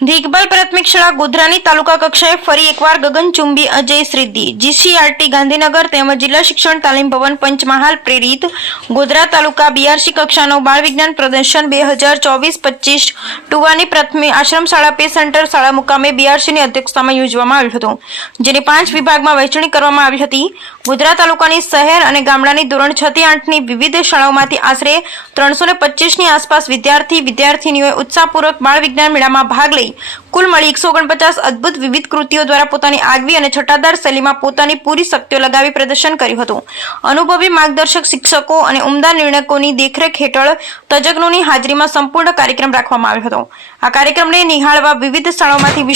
દિગબાલ પ્રાથમિક શાળા ગોધરાની તાલુકા કક્ષાએ ફરી એકવાર ગગનચુંબી અજય સિદ્ધિ જીસીઆરટી ગાંધીનગર તેમજ જિલ્લા શિક્ષણ તાલીમ ભવન પંચમહાલ પ્રેરિત ગોધરા તાલુકા બીઆરસી કક્ષાનો બાળ વિજ્ઞાન પ્રદર્શન બે હજાર ચોવીસ પચીસ ટુવાની પ્રાથમિક આશ્રમ શાળા પે સેન્ટર શાળા મુકામે બીઆરસીની અધ્યક્ષતામાં યોજવામાં આવ્યું હતું, જેની પાંચ વિભાગમાં વહેંચણી કરવામાં આવી હતી. ગોધરા તાલુકાની શહેર અને ગામડાની ધોરણ છ થી આઠની વિવિધ શાળાઓમાંથી આશરે ત્રણસો ને પચીસની આસપાસ વિદ્યાર્થી, વિદ્યાર્થીનીઓએ ઉત્સાહપૂર્વક બાળ વિજ્ઞાન મેળામાં ભાગ લઈ કુલ મળી એકસો ઓગણપચાસ અદભુત વિવિધ કૃતિઓ દ્વારા પોતાની આગવી અને છટાદાર શૈલીમાં પોતાની પૂરી શક્તિઓ લગાવી પ્રદર્શન કર્યું હતું. અનુભવી માર્ગદર્શક શિક્ષકો અને ઉમદા નિર્ણયકોની દેખરેખ હેઠળ તજજ્ઞોની હાજરીમાં સંપૂર્ણ કાર્યક્રમ રાખવામાં આવ્યો હતો. આ કાર્યક્રમને નિહાળવા વિવિધ શાળાઓમાંથી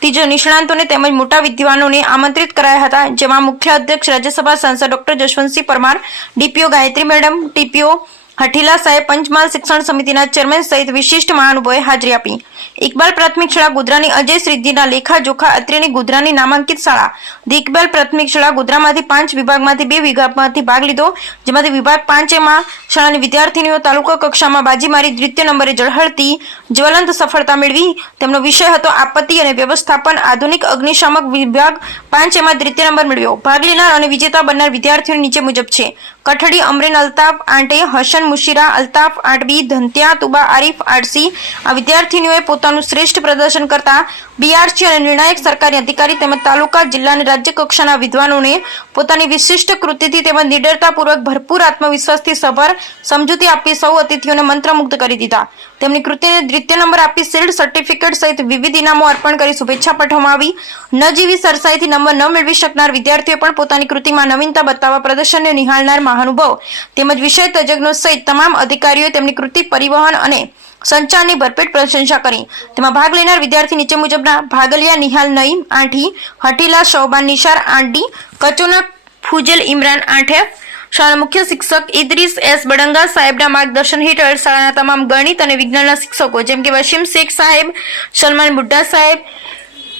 ત્રીજો નિષ્ણાંતોને તેમજ મોટા વિદ્વાનોને આમંત્રિત કરાયા હતા, જેમાં મુખ્ય અધ્યક્ષ રાજ્યસભા સાંસદ doctor Jashvantsinh Parmar DPO Gayatri madam TPO Hathila saheb Panchmahal શિક્ષણ સમિતિના ચેરમેન સહિત વિશિષ્ટ મહાનુભાવે હાજરી આપી. ઇકબાલ પ્રાથમિક શાળા ગોધરાની અજય સિદ્ધિના લેખા જોખા અત્રેની ગોધરાની નામાંકિત શાળા. ધી ઇકબાલ પ્રાથમિક શાળા ગોધરામાંથી પાંચ વિભાગમાંથી બે વિભાગમાંથી ભાગ લીધો, જેમાંથી વિભાગ પાંચેમાં શાળાની વિદ્યાર્થીનીઓ તાલુકા કક્ષામાં બાજી મારી દ્વિતીય નંબરે ઝળહળતી, જ્વલંત સફળતા મેળવી. તેમનો વિષય હતો આપત્તિ અને વ્યવસ્થાપન. આધુનિક અગ્નિશામક વિભાગ પાંચ એમાં દ્વિતીય નંબર મેળવ્યો. ભાગ લેનાર અને વિજેતા બનનાર વિદ્યાર્થીઓ નીચે મુજબ છે. કઠડી, અમરેન અલ્તાફ, આંટે હસન મુશીરા, અલ્તાફ, આટબી, ધંત્યા, તુબા, આરીફ, આરસી. આ વિદ્યાર્થીનીઓએ પોતાનું શ્રેષ્ઠ પ્રદર્શન કરતા બીઆરસી અને નિર્ણાયક સરકારી અધિકારી તેમજ તાલુકા, જિલ્લા અને રાજ્ય કક્ષાના વિદ્વાનોને પોતાની વિશિષ્ટ કૃતિથી તેમજ નિડરતાપૂર્વક ભરપૂર આત્મવિશ્વાસથી સભર સમજૂતી આપી સૌ અતિથિઓને મંત્રમુગ્ધ કરી દીધા. તેમની કૃતિને દ્વિતીય નંબર આપી શિલ્ડ સર્ટિફિકેટ સહિત વિવિધ ઇનામો અર્પણ કરી શુભેચ્છા પાઠવવામાં આવી. ન જીવી સરસાઈથી નંબર ન મેળવી શકનાર વિદ્યાર્થીઓ પણ પોતાની કૃતિમાં નવીનતા બતાવવા પ્રદર્શનને નિહાળનાર મહાનુભાવ. તેમજ વિષય તજજ્ઞો સહિત તમામ અધિકારીઓએ તેમની કૃતિ પરિવહન અને સંચારની ભરપેટ પ્રશંસા કરી. તેમાં ભાગ લેનાર વિદ્યાર્થી નીચે મુજબના ભાગલિયા, નિહાલ નઈમ આઠી, હટીલા શોબાન નિશાર આંટી કચોના ફુજલ ઇમરાન આઠે, શાળાના મુખ્ય શિક્ષક ઇદ્રીસ એસ બડંગા સાહેબના માર્ગદર્શન હેઠળ શાળાના તમામ ગણિત અને વિજ્ઞાનના શિક્ષકો, જેમ કે વસીમ શેખ સાહેબ, સલમાન બુડ્ઢા સાહેબ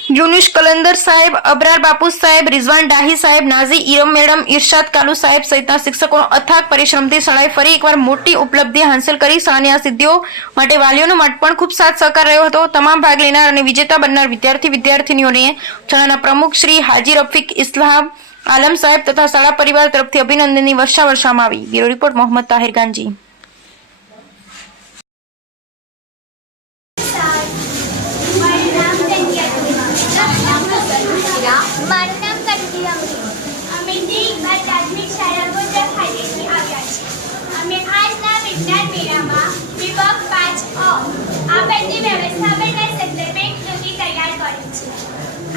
યુનુસ કલંદર સાહેબ, અબરાર બાપુ સાહેબ, રિઝવાન ડાહી સાહેબ, નાઝી ઈરમ મેડમ ઇરશાદ કાલુ સાહેબ સહિતના શિક્ષકોનો અથાગ પરિશ્રમથી શાળાએ ફરી એકવાર મોટી ઉપલબ્ધિ હાંસલ કરી. શાળાની આ સિદ્ધિઓ માટે વાલીઓનો મત પણ ખૂબ સાથ સહકાર રહ્યો હતો. તમામ ભાગ લેનાર અને વિજેતા બનનાર વિદ્યાર્થી વિદ્યાર્થીનીઓને શાળાના પ્રમુખ શ્રી હાજી રફીક ઇસ્લામ આલમ સાહેબ તથા શાળા પરિવાર તરફથી અભિનંદનની વર્ષા વર્ષામાં આવી. બ્યુરો રિપોર્ટ મોહમ્મદ તાહિર ગાંજી મારું નામ ધન્યા મારું નામ કનકી અમરી અમે જે ઇકબાલ પ્રાથમિક શાળા ગોધરા ખાતેથી આવ્યા છીએ અમે આજના વિજ્ઞાન મેળામાં વિભાગ પાંચ અ આપત્તિ વ્યવસ્થાપનના સંદર્ભે એક કૃતિ તૈયાર કરી છે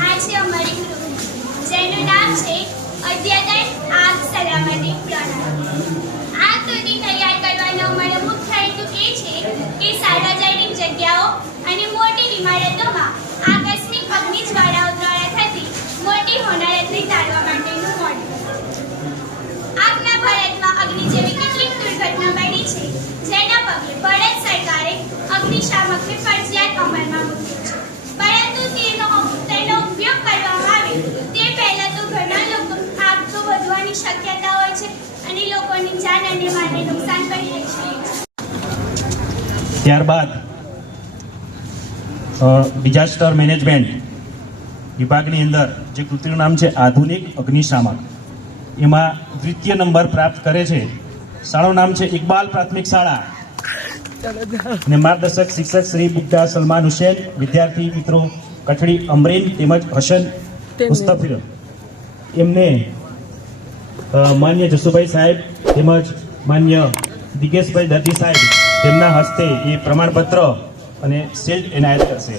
આ છે અમારી કૃતિ જેનું નામ છે અદ્યતન આગ સલામતી પ્રણાલી આ કૃતિ તૈયાર કરવાનો અમારો મુખ્ય હેતુ એ છે કે સાર્વજનિક જગ્યાઓ અને મોટી ઇમારતોમાં આકસ્મિક અગ્નિ જ્વાળાઓ દ્વારા થતી મોટી હોનારતને ટાળવા માટેનું મોડેલ આપના ભારતમાં અગ્નિ જેવી કેટલીક દુર્ઘટના બની છે, જેના પગલે ભારત સરકારે અગ્નિશામકની ફરજિયાત અમલમાં મૂક્યું છે. પરંતુ તેનો તેનો ઉપયોગ કરવામાં આવે તે પહેલા તો ઘણા લોકો આગ વધવાની શક્યતા હોય છે અને લોકોની જાન અને માલને નુકસાન પણ થઈ ત્યારબાદ ડિઝાસ્ટર મેનેજમેન્ટ વિભાગની અંદર જે કૃતિનું નામ છે આધુનિક અગ્નિશામક. એમાં દ્વિતીય નંબર પ્રાપ્ત કરે છે. શાળાનું નામ છે ઇકબાલ પ્રાથમિક શાળા. અને માર્ગદર્શક શિક્ષક શ્રી બુદ્ધા સલમાન હુસેન વિદ્યાર્થી મિત્રો કઠડી અમરીન તેમજ હસન મુસ્તફીર. એમને માન્ય જસુભાઈ સાહેબ તેમજ માન્ય દિગેશભાઈ દર્દી સાહેબ તેમના હસ્તે એ પ્રમાણપત્ર અને શિલ્ડ એનાયત કરશે.